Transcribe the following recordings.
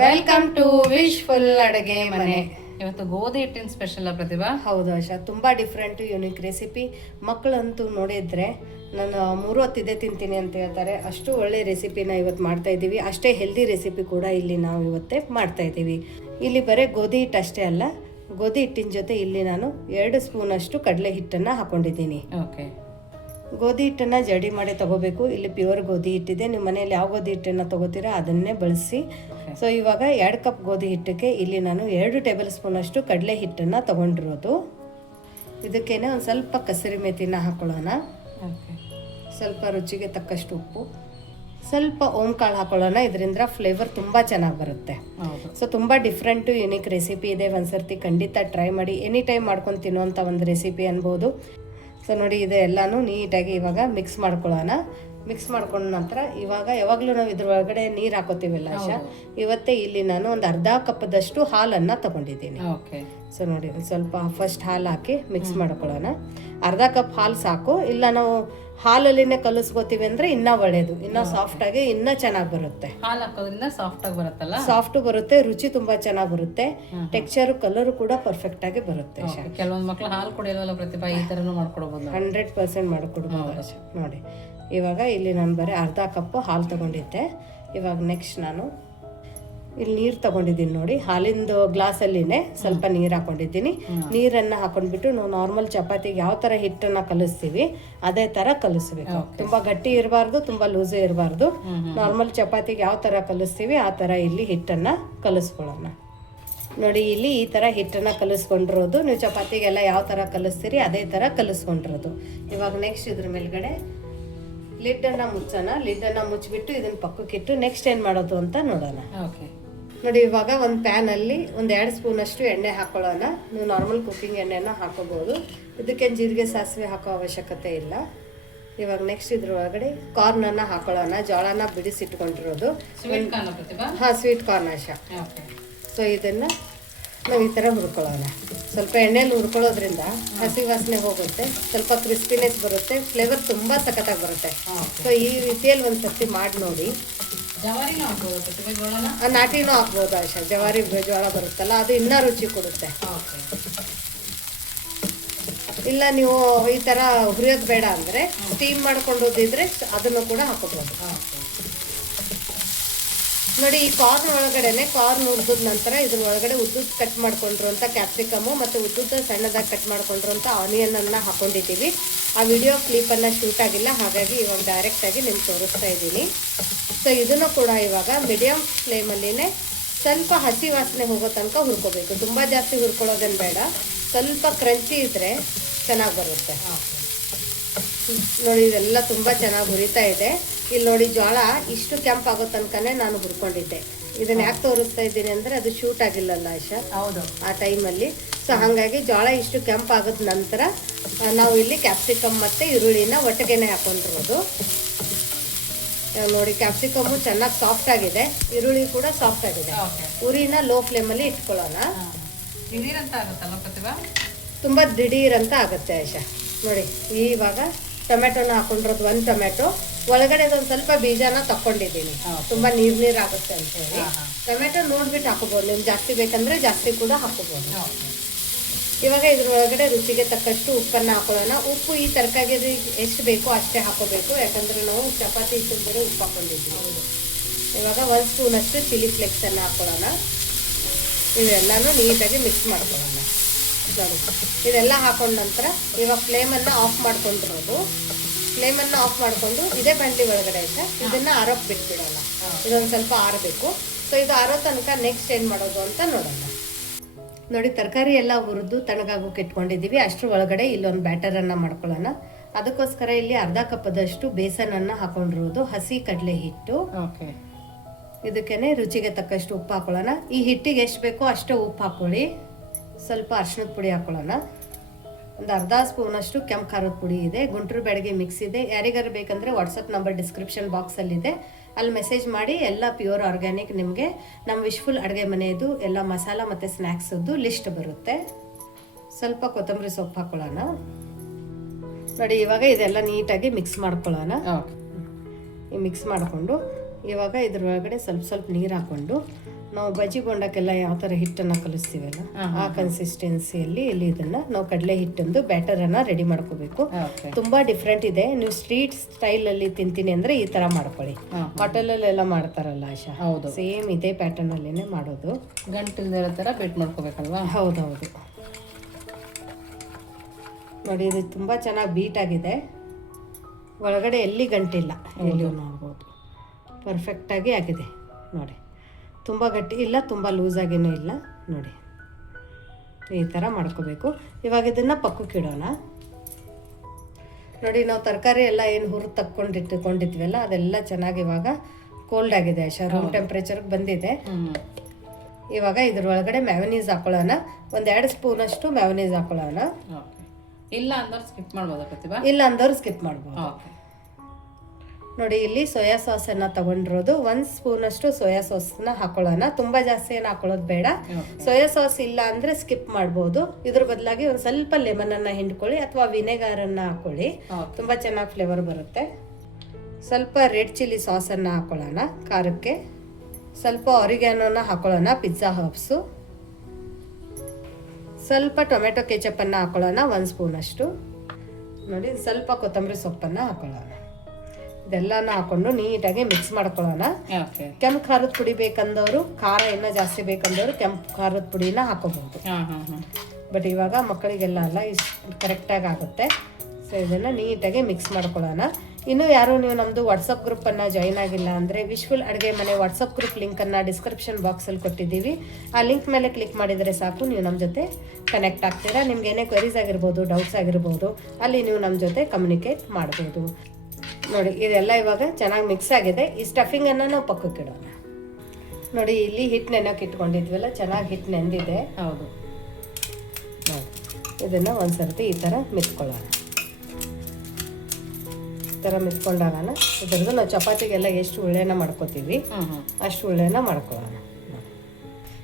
Welcome to wish full ಅಡುಗೆ ಮನೆ. ಇವತ್ತು ಗೋಧಿ ಹಿಟ್ಟಿನ ಸ್ಪೆಷಲ್ ಪ್ರತಿಭಾ? ಹೌದು ಆಶಾ ತುಂಬ ಡಿಫ್ರೆಂಟ್ ಯುನಿಕ್ ರೆಸಿಪಿ ಮಕ್ಕಳಂತೂ ನೋಡಿದ್ರೆ ನಾನು ಮೂರು ಹೊತ್ತು ಇದೇ ತಿಂತೀನಿ ಅಂತ ಹೇಳ್ತಾರೆ. ಅಷ್ಟು ಒಳ್ಳೆ ರೆಸಿಪಿನ ಇವತ್ತು ಮಾಡ್ತಾ ಇದ್ದೀವಿ. ಅಷ್ಟೇ ಹೆಲ್ದಿ ರೆಸಿಪಿ ಕೂಡ ಇಲ್ಲಿ ನಾವು ಇವತ್ತೇ ಮಾಡ್ತಾ ಇದ್ದೀವಿ. ಇಲ್ಲಿ ಬರೀ ಗೋಧಿ ಹಿಟ್ಟು ಅಷ್ಟೇ ಅಲ್ಲ ಗೋಧಿ ಹಿಟ್ಟಿನ ಜೊತೆ ಇಲ್ಲಿ ನಾನು ಎರಡು ಸ್ಪೂನಷ್ಟು ಕಡಲೆ ಹಿಟ್ಟನ್ನು ಹಾಕೊಂಡಿದ್ದೀನಿ. ಓಕೆ ಗೋಧಿ ಹಿಟ್ಟನ್ನು ಜಡಿ ಮಾಡಿ ತಗೋಬೇಕು. ಇಲ್ಲಿ ಪ್ಯೂರ್ ಗೋಧಿ ಹಿಟ್ಟಿದೆ. ನಿಮ್ಮ ಮನೆಯಲ್ಲಿ ಯಾವ ಗೋಧಿ ಹಿಟ್ಟನ್ನು ತಗೋತೀರಾ ಅದನ್ನೇ ಬಳಸಿ. ಸೊ ಇವಾಗ ಎರಡು ಕಪ್ ಗೋಧಿ ಹಿಟ್ಟಕ್ಕೆ ಇಲ್ಲಿ ನಾನು ಎರಡು ಟೇಬಲ್ ಸ್ಪೂನಷ್ಟು ಕಡಲೆ ಹಿಟ್ಟನ್ನು ತಗೊಂಡಿರೋದು. ಇದಕ್ಕೇನೆ ಒಂದು ಸ್ವಲ್ಪ ಕಸರಿ ಮೆತಿನ ಹಾಕೊಳ್ಳೋಣ. ಸ್ವಲ್ಪ ರುಚಿಗೆ ತಕ್ಕಷ್ಟು ಉಪ್ಪು. ಸ್ವಲ್ಪ ಓಂಕಾಳು ಹಾಕೊಳ್ಳೋಣ. ಇದರಿಂದ ಫ್ಲೇವರ್ ತುಂಬ ಚೆನ್ನಾಗಿ ಬರುತ್ತೆ. ಸೊ ತುಂಬ ಡಿಫ್ರೆಂಟು ಯುನಿಕ್ ರೆಸಿಪಿ ಇದೆ. ಒಂದ್ಸರ್ತಿ ಖಂಡಿತ ಟ್ರೈ ಮಾಡಿ. ಎನಿ ಟೈಮ್ ಮಾಡ್ಕೊಂಡು ತಿನ್ನುವಂಥ ಒಂದು ರೆಸಿಪಿ ಅನ್ಬೋದು. ಸೊ ನೋಡಿ ಇದೆ ಎಲ್ಲನೂ ನೀಟಾಗಿ ಇವಾಗ ಮಿಕ್ಸ್ ಮಾಡ್ಕೊಳ್ಳೋಣ. ಮಿಕ್ಸ್ ಮಾಡ್ಕೊಂಡ ನಂತರ ಇವಾಗ ಯಾವಾಗಲೂ ನಾವು ಇದ್ರ ಒಳಗಡೆ ನೀರು ಹಾಕೋತೀವಲ್ಲ ಆಶಾ? ಇವತ್ತೇ ಇಲ್ಲಿ ನಾನು ಒಂದು ಅರ್ಧ ಕಪ್ಪದಷ್ಟು ಹಾಲನ್ನು ತಗೊಂಡಿದ್ದೀನಿ. ಓಕೆ. ಸೊ ನೋಡಿ ಸ್ವಲ್ಪ ಫಸ್ಟ್ ಹಾಲು ಹಾಕಿ ಮಿಕ್ಸ್ ಮಾಡ್ಕೊಳ್ಳೋಣ. ಅರ್ಧ ಕಪ್ ಹಾಲು ಸಾಕು. ಇಲ್ಲ ನಾವು ಹಾಲಲ್ಲಿನೇ ಕಲಿಸ್ಕೋತೀವಿ ಅಂದರೆ ಇನ್ನೂ ಒಳ್ಳೇದು. ಇನ್ನೂ ಆಗಿ ಇನ್ನೂ ಚೆನ್ನಾಗಿ ಬರುತ್ತೆ. ಹಾಲು ಹಾಕೋದ್ರಿಂದ ಸಾಫ್ಟ್ ಆಗಿ ಬರುತ್ತಲ್ಲ? ಸಾಫ್ಟ್ ಬರುತ್ತೆ ರುಚಿ ತುಂಬಾ ಚೆನ್ನಾಗಿ ಬರುತ್ತೆ. ಟೆಕ್ಸ್ಚರ್ ಕಲರ್ ಕೂಡ ಪರ್ಫೆಕ್ಟ್ ಆಗಿ ಬರುತ್ತೆ ಕೆಲವೊಂದು ಮಕ್ಕಳು ಹಾಲು ಕುಡಿಯಲ್ವಲ್ಲ ಪ್ರತಿಭಾ ಈ ತರನು ಮಾಡ್ಕೊಡ್ಬೋದು. Hundred percent ಮಾಡ್ಕೊಡ್ಬೋದು. ನೋಡಿ. ಇವಾಗ ಇಲ್ಲಿ ನಾನು ಬರೀ ಅರ್ಧ ಕಪ್ ಹಾಲು ತಗೊಂಡಿದ್ದೆ. ಇವಾಗ ನೆಕ್ಸ್ಟ್ ನಾನು ಇಲ್ಲಿ ನೀರು ತಗೊಂಡಿದ್ದೀನಿ ನೋಡಿ. ಹಾಲಿಂದು ಗ್ಲಾಸಲ್ಲಿನೇ ಸ್ವಲ್ಪ ನೀರು ಹಾಕೊಂಡಿದ್ದೀನಿ. ನೀರನ್ನು ಹಾಕೊಂಡ್ಬಿಟ್ಟು ನಾವು ನಾರ್ಮಲ್ ಚಪಾತಿಗೆ ಯಾವ ಥರ ಹಿಟ್ಟನ್ನು ಕಲಿಸ್ತೀವಿ ಅದೇ ಥರ ಕಲಿಸ್ಬೇಕು. ತುಂಬ ಗಟ್ಟಿ ಇರಬಾರ್ದು ತುಂಬ ಲೂಸು ಇರಬಾರ್ದು. ನಾರ್ಮಲ್ ಚಪಾತಿಗೆ ಯಾವ ಥರ ಕಲಿಸ್ತೀವಿ ಆ ಥರ ಇಲ್ಲಿ ಹಿಟ್ಟನ್ನು ಕಲಿಸ್ಕೊಳ್ಳೋಣ. ನೋಡಿ ಇಲ್ಲಿ ಈ ಥರ ಹಿಟ್ಟನ್ನು ಕಲಿಸ್ಕೊಂಡಿರೋದು. ನೀವು ಚಪಾತಿಗೆಲ್ಲ ಯಾವ ಥರ ಕಲಿಸ್ತೀರಿ ಅದೇ ಥರ ಕಲಿಸ್ಕೊಂಡಿರೋದು. ಇವಾಗ ನೆಕ್ಸ್ಟ್ ಇದ್ರ ಮೇಲ್ಗಡೆ ಲಿಡ್ಡನ್ನು ಮುಚ್ಚೋಣ ಲಿಡ್ಡನ್ನು ಮುಚ್ಚಿಬಿಟ್ಟು ಇದನ್ನು ಪಕ್ಕಕ್ಕಿಟ್ಟು ನೆಕ್ಸ್ಟ್ ಏನು ಮಾಡೋದು ಅಂತ ನೋಡೋಣ. ಓಕೆ. ನೋಡಿ ಇವಾಗ ಒಂದು ಪ್ಯಾನಲ್ಲಿ ಒಂದು ಎರಡು ಸ್ಪೂನಷ್ಟು ಎಣ್ಣೆ ಹಾಕೊಳ್ಳೋಣ. ನೀವು ನಾರ್ಮಲ್ ಕುಕ್ಕಿಂಗ್ ಎಣ್ಣೆನ ಹಾಕೋಬೋದು. ಇದಕ್ಕೆ ಜೀರಿಗೆ ಸಾಸಿವೆ ಹಾಕೋ ಅವಶ್ಯಕತೆ ಇಲ್ಲ. ಇವಾಗ ನೆಕ್ಸ್ಟ್ ಇದ್ರ ಒಳಗಡೆ ಕಾರ್ನನ್ನು ಹಾಕೊಳ್ಳೋಣ. ಜೋಳನ ಬಿಡಿಸಿಟ್ಕೊಂಡಿರೋದು. ಹಾಂ ಸ್ವೀಟ್ ಕಾರ್ನ್ ಆಶ ಓಕೆ. ಸೊ ಇದನ್ನು ನಾವು ಈ ಥರ ಹುರ್ಕೊಳ್ಳೋಣ. ಸ್ವಲ್ಪ ಎಣ್ಣೆಲಿ ಹುರ್ಕೊಳ್ಳೋದ್ರಿಂದ ಹಸಿ ವಾಸನೆ ಹೋಗುತ್ತೆ ಸ್ವಲ್ಪ ಕ್ರಿಸ್ಪಿನೆಸ್ ಬರುತ್ತೆ ಫ್ಲೇವರ್ ತುಂಬ ಸಖತ್ತಾಗಿ ಬರುತ್ತೆ. ಸೊ ಈ ರೀತಿಯಲ್ಲಿ ಒಂದು ಸರ್ತಿ ಮಾಡಿ ನೋಡಿ. ನಾಟಿನೂ ಹಾಕ್ಬೋದು ಆಶಾ. ಜವಾರಿ ಜೋಳ ಬರುತ್ತಲ್ಲ ಅದು ಇನ್ನೂ ರುಚಿ ಕೊಡುತ್ತೆ. ಇಲ್ಲ ನೀವು ಈ ಥರ ಹುರಿಯೋದು ಬೇಡ ಅಂದರೆ ಸ್ಟೀಮ್ ಮಾಡ್ಕೊಂಡು ಓದಿದ್ರೆ ಅದನ್ನು ಕೂಡ ಹಾಕೋಬೋದು ನೋಡಿ ಈ ಕಾರ್ನ್ ಒಳಗಡೆನೆ ಕಾರ್ನ್ ಹುರಿದ ನಂತರ ಇದ್ರ ಒಳಗಡೆ ಉದ್ದುದ್ ಕಟ್ ಮಾಡ್ಕೊಂಡಿರುವಂಥ ಕ್ಯಾಪ್ಸಿಕಮು ಮತ್ತು ಉದ್ದುದ್ದ ಸಣ್ಣದಾಗಿ ಕಟ್ ಮಾಡ್ಕೊಂಡಿರುವಂಥ ಆನಿಯನನ್ನು ಹಾಕೊಂಡಿದ್ದೀವಿ. ಆ ವಿಡಿಯೋ ಕ್ಲಿಪ್ಪನ್ನು ಶೂಟ್ ಆಗಿಲ್ಲ ಹಾಗಾಗಿ ಇವಾಗ ಡೈರೆಕ್ಟಾಗಿ ನಿಮ್ಗೆ ತೋರಿಸ್ತಾ ಇದ್ದೀನಿ. ಸೊ ಇದನ್ನು ಕೂಡ ಇವಾಗ ಮೀಡಿಯಮ್ ಫ್ಲೇಮಲ್ಲಿನೇ ಸ್ವಲ್ಪ ಹಸಿ ವಾಸನೆ ಹೋಗೋ ತನಕ ಹುರ್ಕೋಬೇಕು. ತುಂಬ ಜಾಸ್ತಿ ಹುರ್ಕೊಳ್ಳೋದೇನು ಬೇಡ. ಸ್ವಲ್ಪ ಕ್ರಂಚಿ ಇದ್ದರೆ ಚೆನ್ನಾಗಿ ಬರುತ್ತೆ. ನೋಡಿ ಇದೆಲ್ಲ ತುಂಬ ಚೆನ್ನಾಗಿ ಹುರಿತಾ ಇದೆ. ಇಲ್ಲಿ ನೋಡಿ ಜೋಳ ಇಷ್ಟು ಕೆಂಪಾಗೋ ತನಕನೇ ನಾನು ಹುರ್ಕೊಂಡಿದ್ದೆ. ಇದನ್ನ ಯಾಕೆ ತೋರಿಸ್ತಾ ಇದ್ದೀನಿ ಅಂದರೆ ಅದು ಶೂಟ್ ಆಗಿಲ್ಲಲ್ಲ ಆಶಾ ಹೌದು. ಆ ಟೈಮಲ್ಲಿ ಸೊ ಹಾಗಾಗಿ ಜೋಳ ಇಷ್ಟು ಕೆಂಪಾಗದ ನಂತರ ನಾವು ಇಲ್ಲಿ ಕ್ಯಾಪ್ಸಿಕಮ್ ಮತ್ತು ಈರುಳ್ಳಿನ ಒಟ್ಟಿಗೆನೆ ಹಾಕೊಂಡಿರೋದು. ನೋಡಿ ಕ್ಯಾಪ್ಸಿಕಮ್ಮು ಚೆನ್ನಾಗಿ ಸಾಫ್ಟ್ ಆಗಿದೆ. ಈರುಳ್ಳಿ ಕೂಡ ಸಾಫ್ಟ್ ಆಗಿದೆ. ಉರಿನ ಲೋ ಫ್ಲೇಮಲ್ಲಿ ಇಟ್ಕೊಳ್ಳೋಣ. ತುಂಬ ದಿಢೀರ್ ಅಂತ ಆಗುತ್ತೆ ಆಶಾ ನೋಡಿ ಇವಾಗ ಟೊಮೆಟೊನ ಹಾಕೊಂಡಿರೋದು ಒಂದು ಟೊಮೆಟೊ ಒಳಗಡೆ ಒಂದು ಸ್ವಲ್ಪ ಬೀಜನ ತಕೊಂಡಿದ್ದೀನಿ ತುಂಬಾ ನೀರ್ ನೀರ್ ಆಗುತ್ತೆ ಅಂತ ಹೇಳಿ. ಟೊಮೆಟೊ ನೋಡ್ಬಿಟ್ಟು ಹಾಕೋಬಹುದು ನಿಮ್ಗೆ ಜಾಸ್ತಿ ಬೇಕಂದ್ರೆ ಜಾಸ್ತಿ ಕೂಡ ಹಾಕೋಬಹುದು ಇವಾಗ ಇದ್ರೊಳಗಡೆ ರುಚಿಗೆ ತಕ್ಕಷ್ಟು ಉಪ್ಪನ್ನ ಹಾಕೊಳ್ಳೋಣ. ಉಪ್ಪು ಈ ತರಕಾರಿ ಎಷ್ಟು ಬೇಕೋ ಅಷ್ಟೇ ಹಾಕೋಬೇಕು. ಯಾಕಂದ್ರೆ ನಾವು ಚಪಾತಿ ತುಂಬಿರೋ ಉಪ್ಪು ಹಾಕೊಂಡಿದ್ವಿ ಇವಾಗ ಒಂದು ಸ್ಪೂನಷ್ಟು ಚಿಲ್ಲಿ ಫ್ಲೇಕ್ಸನ್ನು ಹಾಕೊಳ್ಳೋಣ. ಇವೆಲ್ಲನೂ ನೀಟಾಗಿ ಮಿಕ್ಸ್ ಮಾಡ್ಕೊಳ್ಳೋಣ. ಇದೆಲ್ಲ ಹಾಕೊಂಡ ನಂತರ ಇವಾಗ ಫ್ಲೇಮನ್ನು ಆಫ್ ಮಾಡ್ಕೊಂಡಿರೋದು. ಫ್ಲೇಮನ್ನು ಆಫ್ ಮಾಡಿಕೊಂಡು ಇದೇ ಬಂಡಿ ಒಳಗಡೆ ಐತೆ. ಇದನ್ನು ಆರೋಕ್ ಬಿಟ್ಬಿಡೋಣ. ಇದೊಂದು ಸ್ವಲ್ಪ ಆರಬೇಕು. ಸೊ ಇದು ಆರೋ ತನಕ ನೆಕ್ಸ್ಟ್ ಏನು ಮಾಡೋದು ಅಂತ ನೋಡೋಣ. ನೋಡಿ ತರಕಾರಿ ಎಲ್ಲ ಹುರಿದು ತಣ್ಣಗಾಗೋಕೆ ಇಟ್ಕೊಂಡಿದ್ದೀವಿ ಅಷ್ಟರ ಒಳಗಡೆ ಇಲ್ಲೊಂದು ಬ್ಯಾಟರನ್ನು ಮಾಡ್ಕೊಳ್ಳೋಣ. ಅದಕ್ಕೋಸ್ಕರ ಇಲ್ಲಿ ಅರ್ಧ ಕಪ್ಪದಷ್ಟು ಬೇಸನನ್ನು ಹಾಕೊಂಡಿರೋದು. ಹಸಿ ಕಡಲೆ ಹಿಟ್ಟು. ಓಕೆ. ಇದಕ್ಕೇನೆ ರುಚಿಗೆ ತಕ್ಕಷ್ಟು ಉಪ್ಪು ಹಾಕೊಳ್ಳೋಣ. ಈ ಹಿಟ್ಟಿಗೆ ಎಷ್ಟು ಬೇಕೋ ಅಷ್ಟೇ ಉಪ್ಪು ಹಾಕೊಳ್ಳಿ. ಸ್ವಲ್ಪ ಅರ್ಶಿಣದ ಪುಡಿ ಹಾಕೊಳ್ಳೋಣ. ಒಂದು ಅರ್ಧ ಸ್ಪೂನಷ್ಟು ಕೆಂಪು ಖಾರದ ಪುಡಿ ಇದೆ. ಗುಂಟೂರು ಬೆಳಗ್ಗೆ ಮಿಕ್ಸ್ ಇದೆ. ಯಾರಿಗಾರು ಬೇಕಂದರೆ ವಾಟ್ಸಪ್ ನಂಬರ್ ಡಿಸ್ಕ್ರಿಪ್ಷನ್ ಬಾಕ್ಸಲ್ಲಿದೆ ಅಲ್ಲಿ ಮೆಸೇಜ್ ಮಾಡಿ ಎಲ್ಲ ಪ್ಯೂರ್ ಆರ್ಗ್ಯಾನಿಕ್ ನಿಮಗೆ. ನಮ್ಮ ವಿಶ್ಫುಲ್ ಅಡುಗೆ ಮನೆಯದು ಎಲ್ಲ ಮಸಾಲ ಮತ್ತು ಸ್ನ್ಯಾಕ್ಸದ್ದು ಲಿಸ್ಟ್ ಬರುತ್ತೆ. ಸ್ವಲ್ಪ ಕೊತ್ತಂಬರಿ ಸೊಪ್ಪು ಹಾಕೊಳ್ಳೋಣ. ನೋಡಿ ಇವಾಗ ಇದೆಲ್ಲ ನೀಟಾಗಿ ಮಿಕ್ಸ್ ಮಾಡ್ಕೊಳ್ಳೋಣ. ಈ ಮಿಕ್ಸ್ ಮಾಡಿಕೊಂಡು ಇವಾಗ ಇದ್ರೊಳಗಡೆ ಸ್ವಲ್ಪ ಸ್ವಲ್ಪ ನೀರು ಹಾಕೊಂಡು ನಾವು ಬಜ್ಜಿ ಬೊಂಡಕ್ಕೆಲ್ಲ ಯಾವ ಥರ ಹಿಟ್ಟನ್ನು ಕಲಿಸ್ತೀವಲ್ಲ ಆ ಕನ್ಸಿಸ್ಟೆನ್ಸಿಯಲ್ಲಿ ಇಲ್ಲಿ ಇದನ್ನ ನಾವು ಕಡಲೆ ಹಿಟ್ಟೊಂದು ಬ್ಯಾಟರನ್ನು ರೆಡಿ ಮಾಡ್ಕೋಬೇಕು. ತುಂಬಾ ಡಿಫ್ರೆಂಟ್ ಇದೆ. ನೀವು ಸ್ಟ್ರೀಟ್ ಸ್ಟೈಲಲ್ಲಿ ತಿಂತೀನಿ ಅಂದ್ರೆ ಈ ತರ ಮಾಡ್ಕೊಳ್ಳಿ. ಹೋಟೆಲಲ್ಲೆಲ್ಲ ಮಾಡ್ತಾರಲ್ಲ ಆಶಾ? ಹೌದು. ಸೇಮ್ ಇದೇ ಪ್ಯಾಟರ್ನ್ ಅಲ್ಲೇನೆ ಮಾಡೋದು. ಗಂಟಿಲ್ದಿರೋ ಥರ ಬೆಟ್ ಮಾಡ್ಕೋಬೇಕಲ್ವಾ? ಹೌದೌದು. ನೋಡಿ ಇದು ತುಂಬಾ ಚೆನ್ನಾಗಿ ಬೀಟ್ ಆಗಿದೆ. ಒಳಗಡೆ ಎಲ್ಲಿ ಗಂಟಿಲ್ಲ ಎಲ್ಲಿಯೂ ನೋಡ್ಬೋದು ಪರ್ಫೆಕ್ಟಾಗಿ ಆಗಿದೆ. ನೋಡಿ. ತುಂಬ ಗಟ್ಟಿ ಇಲ್ಲ ತುಂಬ ಲೂಸ್ ಆಗಿನೂ ಇಲ್ಲ. ನೋಡಿ ಈ ಥರ ಮಾಡ್ಕೋಬೇಕು. ಇವಾಗ ಇದನ್ನು ಪಕ್ಕಕ್ಕಿಡೋಣ ನೋಡಿ ನಾವು ತರಕಾರಿ ಎಲ್ಲ ಏನು ಹುರು ತಕ್ಕೊಂಡಿಟ್ಟುಕೊಂಡಿದ್ವಲ್ಲ ಅದೆಲ್ಲ ಚೆನ್ನಾಗಿ ಇವಾಗ ಕೋಲ್ಡ್ ಆಗಿದೆ. ರೂಮ್ ಟೆಂಪ್ರೇಚರ್ಗೆ ಬಂದಿದೆ. ಇವಾಗ ಇದ್ರೊಳಗಡೆ ಮ್ಯಾವನೀಸ್ ಹಾಕೊಳ್ಳೋಣ. ಒಂದೆರಡು ಸ್ಪೂನಷ್ಟು ಮ್ಯಾವನೀಸ್ ಹಾಕೊಳ್ಳೋಣ. ಇಲ್ಲ ಅಂದ್ರೆ ಸ್ಕಿಪ್ ಮಾಡ್ಬೋದು ಇಲ್ಲ ಅಂದವ್ರು ಸ್ಕಿಪ್ ಮಾಡ್ಬೋದು. ನೋಡಿ ಇಲ್ಲಿ ಸೋಯಾ ಸಾಸನ್ನು ತಗೊಂಡಿರೋದು. ಒಂದು ಸ್ಪೂನಷ್ಟು ಸೋಯಾ ಸಾಸ್ನ ಹಾಕೊಳ್ಳೋಣ. ತುಂಬ ಜಾಸ್ತಿ ಏನು ಹಾಕೊಳ್ಳೋದು ಬೇಡ. ಸೋಯಾ ಸಾಸ್ ಇಲ್ಲ ಅಂದರೆ ಸ್ಕಿಪ್ ಮಾಡ್ಬೋದು. ಇದ್ರ ಬದಲಾಗಿ ಒಂದು ಸ್ವಲ್ಪ ಲೆಮನನ್ನು ಹಿಂಡ್ಕೊಳ್ಳಿ ಅಥವಾ ವಿನೆಗಾರನ್ನು ಹಾಕೊಳ್ಳಿ. ತುಂಬ ಚೆನ್ನಾಗಿ ಫ್ಲೇವರ್ ಬರುತ್ತೆ. ಸ್ವಲ್ಪ ರೆಡ್ ಚಿಲ್ಲಿ ಸಾಸನ್ನು ಹಾಕೊಳ್ಳೋಣ ಖಾರಕ್ಕೆ. ಸ್ವಲ್ಪ ಆರಿಗ್ಯಾನೋನ ಹಾಕೊಳ್ಳೋಣ ಪಿಜ್ಜಾ ಹಬ್ಸು ಸ್ವಲ್ಪ ಟೊಮೆಟೊ ಕೆಚಪ್ಪನ್ನು ಹಾಕೊಳ್ಳೋಣ ಒಂದು ಸ್ಪೂನಷ್ಟು. ನೋಡಿ ಸ್ವಲ್ಪ ಕೊತ್ತಂಬರಿ ಸೊಪ್ಪನ್ನು ಹಾಕೊಳ್ಳೋಣ. ಇದೆಲ್ಲನ ಹಾಕೊಂಡು ನೀಟಾಗಿ ಮಿಕ್ಸ್ ಮಾಡ್ಕೊಳ್ಳೋಣ. ಕೆಂಪು ಖಾರದ ಪುಡಿ ಬೇಕಂದವರು ಖಾರ ಇನ್ನೂ ಜಾಸ್ತಿ ಬೇಕಂದವರು ಕೆಂಪು ಖಾರದ ಪುಡಿನ ಹಾಕೋಬಹುದು. ಬಟ್ ಇವಾಗ ಮಕ್ಕಳಿಗೆಲ್ಲ ಅಲ್ಲ ಇಷ್ಟು ಕರೆಕ್ಟಾಗಿ ಆಗುತ್ತೆ. ಸೊ ಇದನ್ನು ನೀಟಾಗಿ ಮಿಕ್ಸ್ ಮಾಡ್ಕೊಳ್ಳೋಣ. ಇನ್ನು ಯಾರು ನೀವು ನಮ್ಮದು ವಾಟ್ಸಪ್ ಗ್ರೂಪನ್ನು ಜಾಯಿನ್ ಆಗಿಲ್ಲ ಅಂದರೆ ವಿಶ್ವಲ್ ಅಡುಗೆ ಮನೆ ವಾಟ್ಸಪ್ ಗ್ರೂಪ್ ಲಿಂಕನ್ನು ಡಿಸ್ಕ್ರಿಪ್ಷನ್ ಬಾಕ್ಸಲ್ಲಿ ಕೊಟ್ಟಿದ್ದೀವಿ. ಆ ಲಿಂಕ್ ಮೇಲೆ ಕ್ಲಿಕ್ ಮಾಡಿದರೆ ಸಾಕು ನೀವು ನಮ್ಮ ಜೊತೆ ಕನೆಕ್ಟ್ ಆಗ್ತೀರಾ. ನಿಮ್ಗೆ ಏನೇ ಕ್ವೆರೀಸ್ ಆಗಿರ್ಬೋದು ಡೌಟ್ಸ್ ಆಗಿರ್ಬೋದು ಅಲ್ಲಿ ನೀವು ನಮ್ಮ ಜೊತೆ ಕಮ್ಯುನಿಕೇಟ್ ಮಾಡ್ಬೋದು. ನೋಡಿ ಇದೆಲ್ಲ ಇವಾಗ ಚೆನ್ನಾಗಿ ಮಿಕ್ಸ್ ಆಗಿದೆ. ಈ ಸ್ಟಫಿಂಗನ್ನು ನಾವು ಪಕ್ಕಕ್ಕೆ ಇಡೋಣ. ನೋಡಿ ಇಲ್ಲಿ ಹಿಟ್ಟು ನೆನಕ್ಕೆ ಇಟ್ಕೊಂಡಿದ್ವಲ್ಲ ಚೆನ್ನಾಗಿ ಹಿಟ್ಟು ನೆಂದಿದೆ. ಹೌದು. ನೋಡಿ ಇದನ್ನು ಒಂದು ಸರ್ತಿ ಈ ಥರ ಮಿತ್ಕೊಳ್ಳೋಣ. ಈ ಥರ ಮಿತ್ಕೊಂಡಾಗನ ಇದ್ರದ್ದು ನಾವು ಚಪಾತಿಗೆಲ್ಲ ಎಷ್ಟು ಉಳ್ಳೆನ ಮಾಡ್ಕೋತೀವಿ ಅಷ್ಟು ಉಳ್ಳೆನ ಮಾಡ್ಕೊಳ್ಳೋಣ.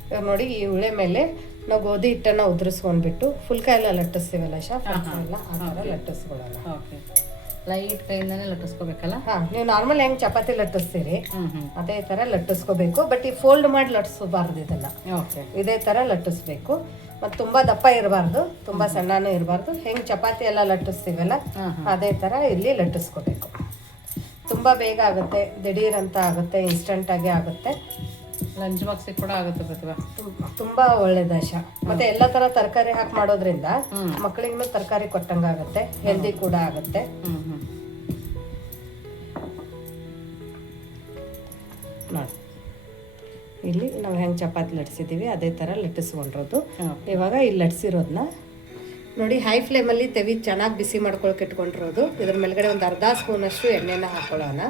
ಇವಾಗ ನೋಡಿ ಈ ಉಳ್ಳೆ ಮೇಲೆ ನಾವು ಗೋಧಿ ಹಿಟ್ಟನ್ನು ಉದುರಿಸ್ಕೊಂಡ್ಬಿಟ್ಟು ಫುಲ್ಕಾಯೆಲ್ಲ ಲಟ್ಟಿಸ್ತೀವಲ್ಲ ಶಾ ಎಲ್ಲ ಆ ಥರ ಲಟ್ಟಿಸ್ಕೊಳ್ಳೋಣ. Okay light ಕೈಯಿಂದನೇ ಲಟ್ಟಿಸ್ಕೋಬೇಕಲ್ಲ? ಹಾಂ ನೀವು ನಾರ್ಮಲ್ ಹೆಂಗೆ ಚಪಾತಿ ಲಟ್ಟಿಸ್ತೀರಿ ಅದೇ ಥರ ಲಟ್ಟಿಸ್ಕೋಬೇಕು. ಬಟ್ ಈ ಫೋಲ್ಡ್ ಮಾಡಿ ಲಟ್ಟಿಸ್ಬಾರ್ದು ಇದೆಲ್ಲ. ಓಕೆ ಇದೇ ಥರ ಲಟ್ಟಿಸ್ಬೇಕು. ಮತ್ತು ತುಂಬ ದಪ್ಪ ಇರಬಾರ್ದು ತುಂಬ ಸಣ್ಣನೂ ಇರಬಾರ್ದು. ಹೆಂಗೆ ಚಪಾತಿ ಎಲ್ಲ ಲಟ್ಟಿಸ್ತೀವಲ್ಲ ಅದೇ ಥರ ಇಲ್ಲಿ ಲಟ್ಟಿಸ್ಕೋಬೇಕು. ತುಂಬ ಬೇಗ ಆಗುತ್ತೆ ದಿಢೀರ್ ಅಂತ ಆಗುತ್ತೆ ಇನ್ಸ್ಟಂಟಾಗಿ ಆಗುತ್ತೆ. ಲಂಚ್ ಬಾಕ್ಸಿಗೆ ಕೂಡ ಆಗುತ್ತೆ ಪ್ರತಿಭಾ. ತುಂಬಾ ಒಳ್ಳೆ ದಶ ಮತ್ತೆ ಎಲ್ಲ ತರ ತರಕಾರಿ ಹಾಕಿ ಮಾಡೋದ್ರಿಂದ ಮಕ್ಕಳಿಗೂ ತರಕಾರಿ ಕೊಟ್ಟಂಗಾಗುತ್ತೆ ಹೆಲ್ದಿ ಕೂಡ ಆಗುತ್ತೆ. ಇಲ್ಲಿ ನಾವು ಹೆಂಗೆ ಚಪಾತಿ ಲಟ್ಸಿದ್ದೀವಿ ಅದೇ ಥರ ಲಟ್ಟಿಸ್ಕೊಂಡಿರೋದು. ಇವಾಗ ಇಲ್ಲಿ ಲಟ್ಸಿರೋದನ್ನ ನೋಡಿ ಹೈ ಫ್ಲೇಮಲ್ಲಿ ತೆವಿ ಚೆನ್ನಾಗಿ ಬಿಸಿ ಮಾಡ್ಕೊಳಕ್ಕೆ ಇಟ್ಕೊಂಡಿರೋದು. ಇದ್ರ ಮೇಲ್ಗಡೆ ಒಂದು ಅರ್ಧ ಸ್ಪೂನಷ್ಟು ಎಣ್ಣೆನ ಹಾಕೊಳ್ಳೋಣ.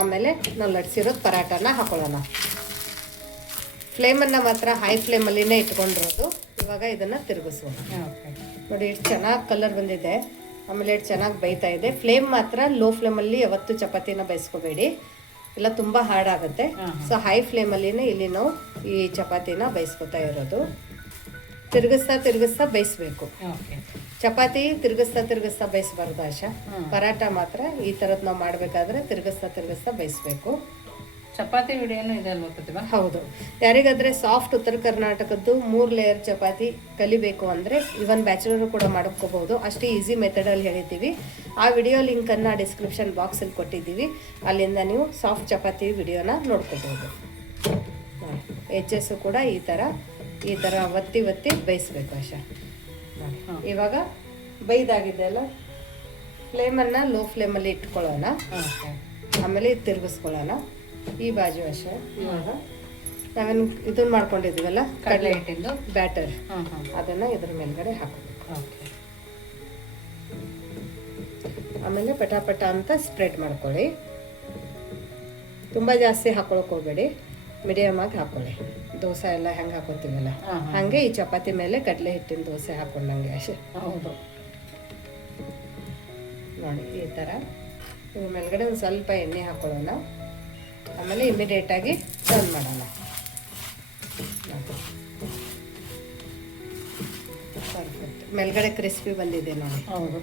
ಆಮೇಲೆ ನಾವು ಲಟ್ಸಿರೋದು ಪರಾಟನ ಹಾಕೊಳ್ಳೋಣ. ಫ್ಲೇಮನ್ನು ಮಾತ್ರ ಹೈ ಫ್ಲೇಮಲ್ಲಿನೇ ಇಟ್ಕೊಂಡಿರೋದು. ಇವಾಗ ಇದನ್ನು ತಿರುಗಿಸೋಣ. ನೋಡಿ ಎಷ್ಟು ಚೆನ್ನಾಗಿ ಕಲರ್ ಬಂದಿದೆ. ಆಮೇಲೆ ಎಷ್ಟು ಚೆನ್ನಾಗಿ ಬೈತಾ ಇದೆ. ಫ್ಲೇಮ್ ಮಾತ್ರ ಲೋ ಫ್ಲೇಮಲ್ಲಿ ಯಾವತ್ತೂ ಚಪಾತಿನ ಬೇಯಿಸ್ಕೋಬೇಡಿ. ಇಲ್ಲ ತುಂಬ ಹಾರ್ಡ್ ಆಗುತ್ತೆ. So high. ಫ್ಲೇಮಲ್ಲಿನೇ ಇಲ್ಲಿ ನಾವು ಈ ಚಪಾತಿನ ಬೇಯಿಸ್ಕೊತಾ ಇರೋದು. ತಿರುಗಿಸ್ತಾ ತಿರುಗಿಸ್ತಾ ಬೇಯಿಸ್ಬೇಕು. ಚಪಾತಿ ತಿರುಗಿಸ್ತಾ ತಿರುಗಿಸ್ತಾ ಬಯಸಬಾರ್ದು ಆಶಾ. ಪರಾಟ ಮಾತ್ರ ಈ ಥರದ್ದು ನಾವು ಮಾಡಬೇಕಾದ್ರೆ ತಿರುಗಿಸ್ತಾ ತಿರುಗಿಸ್ತಾ ಬೇಯಿಸ್ಬೇಕು. ಚಪಾತಿ ವಿಡಿಯೋನು ಇದೆ ಅಲ್ವಾ ಪ್ರತಿಭಾ? ಹೌದು. ಯಾರಿಗಾದ್ರೆ ಸಾಫ್ಟ್ ಉತ್ತರ ಕರ್ನಾಟಕದ್ದು ಮೂರು ಲೇಯರ್ ಚಪಾತಿ ಕಲಿಬೇಕು ಅಂದರೆ ಇವನ್ ಬ್ಯಾಚುಲರ್ ಕೂಡ ಮಾಡ್ಕೋಬಹುದು ಅಷ್ಟೇ ಈಸಿ ಮೆಥಡಲ್ಲಿ ಹೇಳಿದ್ದೀವಿ. ಆ ವಿಡಿಯೋ ಲಿಂಕನ್ನು ಡಿಸ್ಕ್ರಿಪ್ಷನ್ ಬಾಕ್ಸಲ್ಲಿ ಕೊಟ್ಟಿದ್ದೀವಿ. ಅಲ್ಲಿಂದ ನೀವು ಸಾಫ್ಟ್ ಚಪಾತಿ ವಿಡಿಯೋನ ನೋಡ್ಕೋಬಹುದು ಎಚ್ ಕೂಡ ಈ ಥರ ಈ ಥರ ಒತ್ತಿ ಒತ್ತಿ ಬೇಯಿಸ್ಬೇಕು ಅಶ. ಇವಾಗ ಬೈದಾಗಿದೆ ಅಲ್ಲ? ಫ್ಲೇಮನ್ನು ಲೋ ಫ್ಲೇಮಲ್ಲಿ ಇಟ್ಕೊಳ್ಳೋಣ. ಆಮೇಲೆ ತಿರುಗಿಸ್ಕೊಳ್ಳೋಣ. ಈ ಬಾಜು ಅಷ್ಟೇ ಇವಾಗ ನಾವೇನು ಇದನ್ನ ಮಾಡ್ಕೊಂಡಿದ್ದೀವಲ್ಲ? ಕಡಲೆ ಹಿಟ್ಟಿಂದು? ಬ್ಯಾಟರ್. ಅದನ್ನು ಇದ್ರ ಮೇಲ್ಗಡೆ ಹಾಕಬೇಕು. ಓಕೆ. ಆಮೇಲೆ ಪಟಾಪಟ ಅಂತ ಸ್ಪ್ರೆಡ್ ಮಾಡ್ಕೊಳ್ಳಿ. ತುಂಬ ಜಾಸ್ತಿ ಹಾಕೊಳಕ್ ಹೋಗ್ಬೇಡಿ. ಮೀಡಿಯಮ್ ಆಗಿ ಹಾಕೊಳ್ಳಿ. ದೋಸೆ ಎಲ್ಲ ಹೆಂಗೆ ಹಾಕೋತೀವಲ್ಲ? ಹಂಗೆ ಹಾಗೆ ಈ ಚಪಾತಿ ಮೇಲೆ ಕಡಲೆ ಹಿಟ್ಟಿನ ದೋಸೆ ಹಾಕೊಂಡಂಗೆ ಅಷ್ಟೇ ಹೌದು. ನೋಡಿ ಈ ಥರ ಇದ್ರ ಮೇಲ್ಗಡೆ ಒಂದು ಸ್ವಲ್ಪ ಎಣ್ಣೆ ಹಾಕೊಳ್ಳೋಣ. ಆಮೇಲೆ ಇಮಿಡಿಯೇಟಾಗಿ ಟರ್ನ್ ಮಾಡೋಣ. ಪರ್ಫೆಕ್ಟ್ ಮೇಲ್ಗಡೆ ಕ್ರಿಸ್ಪಿ ಬಂದಿದೆ ನೋಡಿ. ಹೌದು.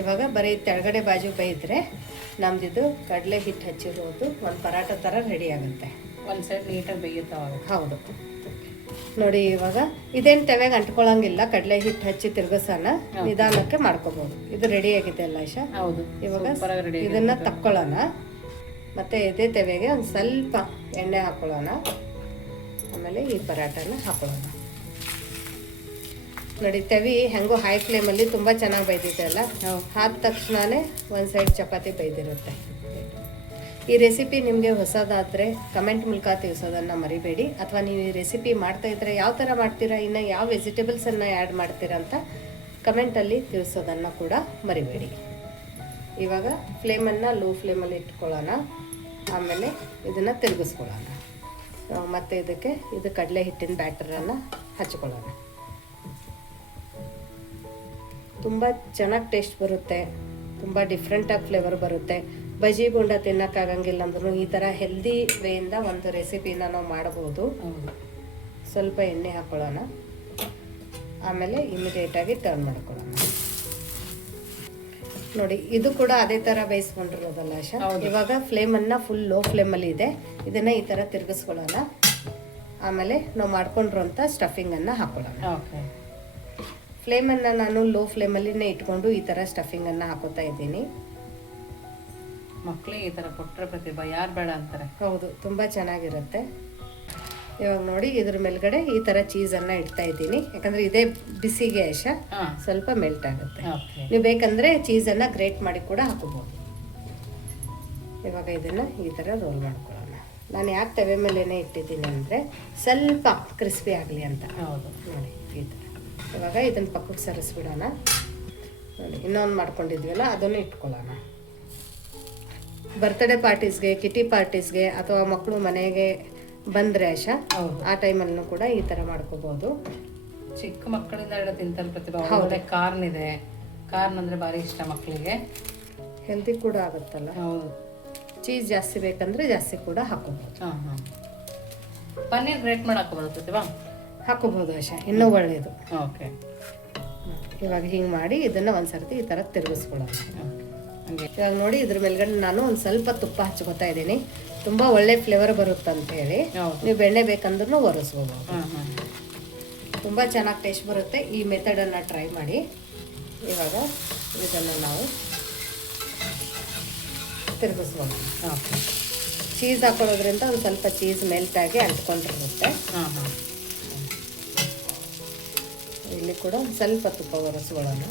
ಇವಾಗ ಬರೀ ತೆಳಗಡೆ ಬಾಜು ಬೇಯಿದ್ರೆ ನಮ್ದಿದು ಕಡಲೆ ಹಿಟ್ಟು ಹಚ್ಚಿರೋದು ಒಂದು ಪರಾಟ ಥರ ರೆಡಿ ಆಗುತ್ತೆ. ಒಂದು ಸೈಡ್ ನೀಟಾಗಿ ಬೇಯುತ್ತಾವಾಗ ಹೌದು. ನೋಡಿ ಇವಾಗ ಇದೇನು ತೆವೆಗೆ ಅಂಟ್ಕೊಳ್ಳಂಗಿಲ್ಲ ಕಡಲೆ ಹಿಟ್ಟು ಹಚ್ಚಿ ತಿರ್ಗಸನ ನಿಧಾನಕ್ಕೆ ಮಾಡ್ಕೋಬಹುದು ಇದು ರೆಡಿ ಆಗಿದೆ ಅಲ್ಲ ಹೌದು. ಇವಾಗ ಇದನ್ನ ತಕ್ಕೊಳ್ಳೋಣ. ಮತ್ತೆ ಎದೆ ತೆವೆಗೆ ಒಂದು ಸ್ವಲ್ಪ ಎಣ್ಣೆ ಹಾಕೊಳ್ಳೋಣ. ಆಮೇಲೆ ಈ ಪರಾಟನ ಹಾಕೊಳ್ಳೋಣ. ನೋಡಿ ತವಿ ಹೆಂಗೋ ಹೈ ಫ್ಲೇಮಲ್ಲಿ ತುಂಬ ಚೆನ್ನಾಗಿ ಬೈದಿದೆ ಅಲ್ಲ? ಹಾದ. ಆದ ತಕ್ಷಣನೇ ಒಂದು ಸೈಡ್ ಚಪಾತಿ ಬೈದಿರುತ್ತೆ ಈ ರೆಸಿಪಿ ನಿಮಗೆ ಹೊಸದಾದರೆ ಕಮೆಂಟ್ ಮೂಲಕ ತಿಳಿಸೋದನ್ನು ಮರಿಬೇಡಿ. ಅಥವಾ ನೀವು ಈ ರೆಸಿಪಿ ಮಾಡ್ತಾ ಇದ್ರೆ ಯಾವ ಥರ ಮಾಡ್ತೀರಾ? ಇನ್ನು ಯಾವ ವೆಜಿಟೇಬಲ್ಸನ್ನು ಆ್ಯಡ್ ಮಾಡ್ತೀರಾ ಅಂತ ಕಮೆಂಟಲ್ಲಿ ತಿಳಿಸೋದನ್ನು ಕೂಡ ಮರಿಬೇಡಿ. ಇವಾಗ ಫ್ಲೇಮನ್ನು ಲೋ ಫ್ಲೇಮಲ್ಲಿ ಇಟ್ಕೊಳ್ಳೋಣ. ಆಮೇಲೆ ಇದನ್ನು ತಿರುಗಿಸ್ಕೊಳ್ಳೋಣ. ಮತ್ತು ಇದಕ್ಕೆ ಇದು ಕಡಲೆ ಹಿಟ್ಟಿನ ಬ್ಯಾಟರನ್ನು ಹಚ್ಕೊಳ್ಳೋಣ. ತುಂಬ ಚೆನ್ನಾಗಿ ಟೇಸ್ಟ್ ಬರುತ್ತೆ. ತುಂಬ ಡಿಫ್ರೆಂಟಾಗಿ ಫ್ಲೇವರ್ ಬರುತ್ತೆ. ಬಜಿ ಬೋಂಡ ತಿನ್ನೋಕ್ಕಾಗಂಗಿಲ್ಲ ಅಂದ್ರೂ ಈ ಥರ ಹೆಲ್ದಿ ವೇಯಿಂದ ಒಂದು ರೆಸಿಪಿನ ನಾವು ಮಾಡ್ಬೋದು. ಹೌದು. ಸ್ವಲ್ಪ ಎಣ್ಣೆ ಹಾಕೊಳ್ಳೋಣ. ಆಮೇಲೆ ಇಮಿಡಿಯೇಟಾಗಿ ಟರ್ನ್ ಮಾಡ್ಕೊಳ್ಳೋಣ. ನೋಡಿ ಇದು ಕೂಡ ಅದೇ ಥರ ಬೇಯಿಸ್ಕೊಂಡಿರೋದಲ್ಲ ಆಶಾ. ಇವಾಗ ಫ್ಲೇಮನ್ನು ಫುಲ್ ಲೋ ಫ್ಲೇಮಲ್ಲಿ ಇದೆ. ಇದನ್ನು ಈ ಥರ ತಿರುಗಿಸ್ಕೊಳ್ಳೋಣ. ಆಮೇಲೆ ನಾವು ಸ್ಟಫಿಂಗ್ ಸ್ಟಫಿಂಗನ್ನು ಹಾಕೊಳ್ಳೋಣ. ಓಕೆ. ಫ್ಲೇಮನ್ನು ನಾನು ಲೋ ಫ್ಲೇಮಲ್ಲಿನೇ ಇಟ್ಕೊಂಡು ಈ ಥರ ಸ್ಟಫಿಂಗನ್ನು ಹಾಕೋತಾ ಇದ್ದೀನಿ. ಮಕ್ಕಳಿಗೆ ಈ ಥರ ಕೊಟ್ಟರೆ ಪ್ರತಿಭಾ ಯಾರು ಬೇಡ ಅಂತಾರೆ? ಹೌದು ತುಂಬ ಚೆನ್ನಾಗಿರುತ್ತೆ. ಇವಾಗ ನೋಡಿ ಇದ್ರ ಮೇಲ್ಗಡೆ ಈ ಥರ ಚೀಸನ್ನು ಇಡ್ತಾ ಇದ್ದೀನಿ. ಯಾಕಂದರೆ ಇದೇ ಬಿಸಿಗೆ ಯಶ ಸ್ವಲ್ಪ ಮೆಲ್ಟ್ ಆಗುತ್ತೆ. ನೀವು ನೀವು ಬೇಕಂದರೆ ಚೀಸನ್ನು ಗ್ರೇಟ್ ಮಾಡಿ ಕೂಡ ಹಾಕೋಬೋದು. ಇವಾಗ ಇದನ್ನು ಈ ಥರ ರೋಲ್ ಮಾಡ್ಕೊಳ್ಳೋಣ. ನಾನು ಯಾಕೆ ತವೆ ಮೇಲೇನೆ ಇಟ್ಟಿದ್ದೀನಿ ಅಂದರೆ ಸ್ವಲ್ಪ ಕ್ರಿಸ್ಪಿ ಆಗಲಿ ಅಂತ. ಹೌದು. ನೋಡಿ ಈ ಥರ ಇವಾಗ ಇದನ್ನು ಪಕ್ಕಕ್ಕೆ ಸರಿಸ್ಬಿಡೋಣ. ನೋಡಿ ಇನ್ನೊಂದು ಮಾಡ್ಕೊಂಡಿದ್ವಲ್ಲ ಅದನ್ನು ಇಟ್ಕೊಳ್ಳೋಣ. ಬರ್ತ್ಡೇ ಪಾರ್ಟೀಸ್ಗೆ ಕಿಟಿ ಪಾರ್ಟೀಸ್ಗೆ ಅಥವಾ ಮಕ್ಕಳು ಮನೆಗೆ ಬಂದರೆ ಆಶಾ ಹೌದು. ಆ ಟೈಮಲ್ಲೂ ಕೂಡ ಈ ಥರ ಮಾಡ್ಕೋಬೋದು. ಚಿಕ್ಕ ಮಕ್ಕಳಿಂದ ಹಿಡಿದು ತಿಂತಾರೆ ಪ್ರತಿಭಾ ಒಳ್ಳೆ ಕಾರ್ನ್ ಇದೆ. ಕಾರ್ನ್ ಅಂದ್ರೆ ಭಾರಿ ಇಷ್ಟ ಮಕ್ಕಳಿಗೆ. ಹೆಲ್ದಿ ಕೂಡ ಆಗುತ್ತಲ್ಲ? ಹೌದು. ಚೀಸ್ ಜಾಸ್ತಿ ಬೇಕಂದ್ರೆ ಜಾಸ್ತಿ ಕೂಡ ಹಾಕೋಬೋದು. ಹಾಂ ಹಾಂ. ಪನ್ನೀರ್ ಗ್ರೇಟ್ ಮಾಡಿ ಹಾಕೋಬೋದು ಪ್ರತಿಭಾ? ಹಾಕೋಬೋದು ಆಶಾ. ಇನ್ನೂ ಒಳ್ಳೆಯದು ಓಕೆ. ಇವಾಗ ಹಿಂಗೆ ಮಾಡಿ ಇದನ್ನು ಒಂದು ಸರ್ತಿ ಈ ಥರ ತಿರುಗಿಸ್ಕೊಳ್ಳೋಣ. ಹಂಗೆ. ಇವಾಗ ನೋಡಿ ಇದ್ರ ಮೇಲ್ಗಡೆ ನಾನು ಒಂದು ಸ್ವಲ್ಪ ತುಪ್ಪ ಹಚ್ಕೋತಾ ಇದ್ದೀನಿ. ತುಂಬ ಒಳ್ಳೆ ಫ್ಲೇವರ್ ಬರುತ್ತೆ ಅಂತ ಹೇಳಿ ನೀವು ಬೆಣ್ಣೆ ಬೇಕಂದ್ರೂ ಒರೆಸ್ಬೋದು. ತುಂಬಾ ಚೆನ್ನಾಗಿ ಟೇಸ್ಟ್ ಬರುತ್ತೆ. ಈ ಮೆಥಡನ್ನು ಟ್ರೈ ಮಾಡಿ. ಇವಾಗ ಇದನ್ನು ನಾವು ತಿರುಗಿಸ್ಬೋದು. ಚೀಸ್ ಹಾಕೊಳ್ಳೋದ್ರಿಂದ ಒಂದು ಸ್ವಲ್ಪ ಚೀಸ್ ಮೆಲ್ಟ್ ಆಗಿ ಅಂಟ್ಕೊಂಡಿರುತ್ತೆ. ಇಲ್ಲಿ ಕೂಡ ಒಂದು ಸ್ವಲ್ಪ ತುಪ್ಪ ಒರೆಸ್ಕೊಳ್ಳೋಣ.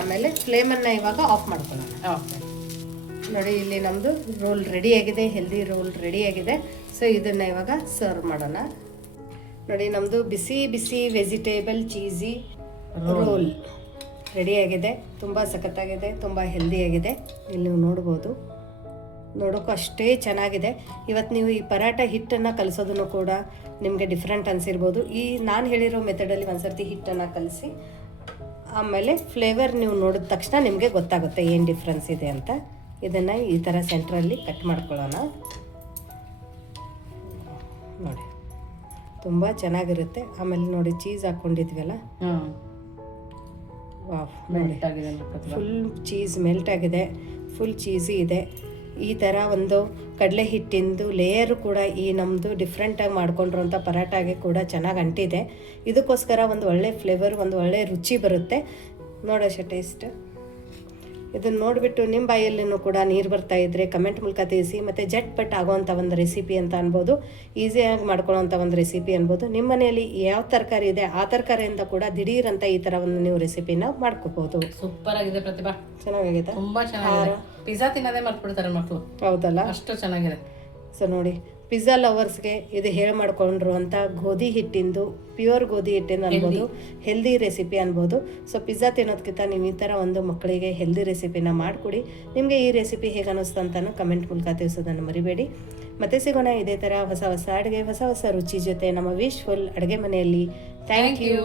ಆಮೇಲೆ ಫ್ಲೇಮನ್ನು ಇವಾಗ ಆಫ್ ಮಾಡ್ಕೊಳ್ಳೋಣ. ನೋಡಿ ಇಲ್ಲಿ ನಮ್ಮದು ರೋಲ್ ರೆಡಿಯಾಗಿದೆ ಹೆಲ್ದಿ ರೋಲ್ ರೆಡಿಯಾಗಿದೆ ಸೊ ಇದನ್ನು ಇವಾಗ ಸರ್ವ್ ಮಾಡೋಣ. ನೋಡಿ ನಮ್ಮದು ಬಿಸಿ ಬಿಸಿ ವೆಜಿಟೇಬಲ್ ಚೀಸಿ ರೋಲ್ ರೆಡಿಯಾಗಿದೆ ತುಂಬ ಸಖತ್ತಾಗಿದೆ ತುಂಬ ಹೆಲ್ದಿಯಾಗಿದೆ ಇಲ್ಲಿ ನೀವು ನೋಡ್ಬೋದು. ನೋಡೋಕ್ಕೂ ಅಷ್ಟೇ ಚೆನ್ನಾಗಿದೆ. ಇವತ್ತು ನೀವು ಈ ಪರಾಟ ಹಿಟ್ಟನ್ನು ಕಲಿಸೋದನ್ನು ಕೂಡ ನಿಮಗೆ ಡಿಫ್ರೆಂಟ್ ಅನಿಸಿರ್ಬೋದು. ಈ ನಾನು ಹೇಳಿರೋ ಮೆಥಡಲ್ಲಿ ಒಂದು ಸರ್ತಿ ಹಿಟ್ಟನ್ನು ಕಲಿಸಿ ಆಮೇಲೆ ಫ್ಲೇವರ್ ನೀವು ನೋಡಿದ ತಕ್ಷಣ ನಿಮಗೆ ಗೊತ್ತಾಗುತ್ತೆ ಏನು ಡಿಫ್ರೆನ್ಸ್ ಇದೆ ಅಂತ. ಇದನ್ನು ಈ ಥರ ಸೆಂಟ್ರಲ್ಲಿ ಕಟ್ ಮಾಡ್ಕೊಳ್ಳೋಣ. ನೋಡಿ ತುಂಬ ಚೆನ್ನಾಗಿರುತ್ತೆ. ಆಮೇಲೆ ನೋಡಿ ಚೀಸ್ ಹಾಕ್ಕೊಂಡಿದ್ವಲ್ಲ ನೋಡಿ. ಫುಲ್ ಚೀಸ್ ಮೆಲ್ಟ್ ಆಗಿದೆ. ಫುಲ್ ಚೀಸಿ ಇದೆ. ಈ ಥರ ಒಂದು ಕಡಲೆ ಹಿಟ್ಟಿಂದು ಲೇಯರ್ ಕೂಡ ಈ ನಮ್ಮದು ಡಿಫ್ರೆಂಟಾಗಿ ಮಾಡ್ಕೊಂಡಿರೋಂಥ ಪರಾಟಾಗೆ ಕೂಡ ಚೆನ್ನಾಗಿ ಅಂಟಿದೆ. ಇದಕ್ಕೋಸ್ಕರ ಒಂದು ಒಳ್ಳೆ ಫ್ಲೇವರ್ ಒಂದು ಒಳ್ಳೆ ರುಚಿ ಬರುತ್ತೆ. ನೋಡೋಶ ಟೇಸ್ಟ್ ಇದನ್ನು ನೋಡಿಬಿಟ್ಟು ನಿಮ್ಮ ಬಾಯಲ್ಲಿನೂ ಕೂಡ ನೀರು ಬರ್ತಾ ಇದ್ದರೆ ಕಮೆಂಟ್ ಮೂಲಕ ತಿಳಿಸಿ ಮತ್ತು ಜಟ್ ಪಟ್ ಆಗೋವಂಥ ಒಂದು ರೆಸಿಪಿ ಅಂತ ಅನ್ಬೋದು. ಈಸಿಯಾಗಿ ಮಾಡ್ಕೊಳ್ಳೋವಂಥ ಒಂದು ರೆಸಿಪಿ ಅನ್ಬೋದು. ನಿಮ್ಮ ಮನೆಯಲ್ಲಿ ಯಾವ ತರಕಾರಿ ಇದೆ ಆ ತರಕಾರಿಯಿಂದ ಕೂಡ ದಿಢೀರಂತ ಈ ಥರ ಒಂದು ನೀವು ರೆಸಿಪಿನ ಮಾಡ್ಕೋಬೋದು. ಸೂಪರ್ ಆಗಿದೆ ಪ್ರತಿಭಾ. ಚೆನ್ನಾಗಿದೆ ತುಂಬ ಚೆನ್ನಾಗಿದೆ. ಪಿಜ್ಜಾ ತಿನ್ನೋದೇ ಮರ್ತ್ಬಿಡ್ತಾರೆ ಮಕ್ಕಳು ಹೌದಲ್ಲ? ಅಷ್ಟು ಚೆನ್ನಾಗಿದೆ. ಸೊ ನೋಡಿ ಪಿಜ್ಜಾ ಲವರ್ಸ್ಗೆ ಇದು ಹೇಳಿ ಅಂತ ಗೋಧಿ ಹಿಟ್ಟಿಂದು ಪ್ಯೂರ್ ಗೋಧಿ ಹಿಟ್ಟಿಂದ ಅನ್ಬೋದು ಹೆಲ್ದಿ ರೆಸಿಪಿ ಅನ್ಬೋದು. ಸೊ ಪಿಜ್ಜಾ ತಿನ್ನೋದಕ್ಕಿಂತ ನೀವು ಈ ಥರ ಒಂದು ಮಕ್ಕಳಿಗೆ ಹೆಲ್ದಿ ರೆಸಿಪಿನ ಮಾಡಿಕೊಡಿ. ನಿಮಗೆ ಈ ರೆಸಿಪಿ ಹೇಗೆ ಅನ್ನಿಸ್ತು ಅಂತಾನು ಕಮೆಂಟ್ ಮೂಲಕ ತಿಳಿಸೋದನ್ನು ಮರಿಬೇಡಿ. ಮತ್ತೆ ಸಿಗೋಣ ಇದೇ ಥರ ಹೊಸ ಹೊಸ ಅಡುಗೆ ಹೊಸ ಹೊಸ ರುಚಿ ಜೊತೆ ನಮ್ಮ ವಿಶ್ ಫುಲ್ ಅಡುಗೆ ಮನೆಯಲ್ಲಿ. Thank you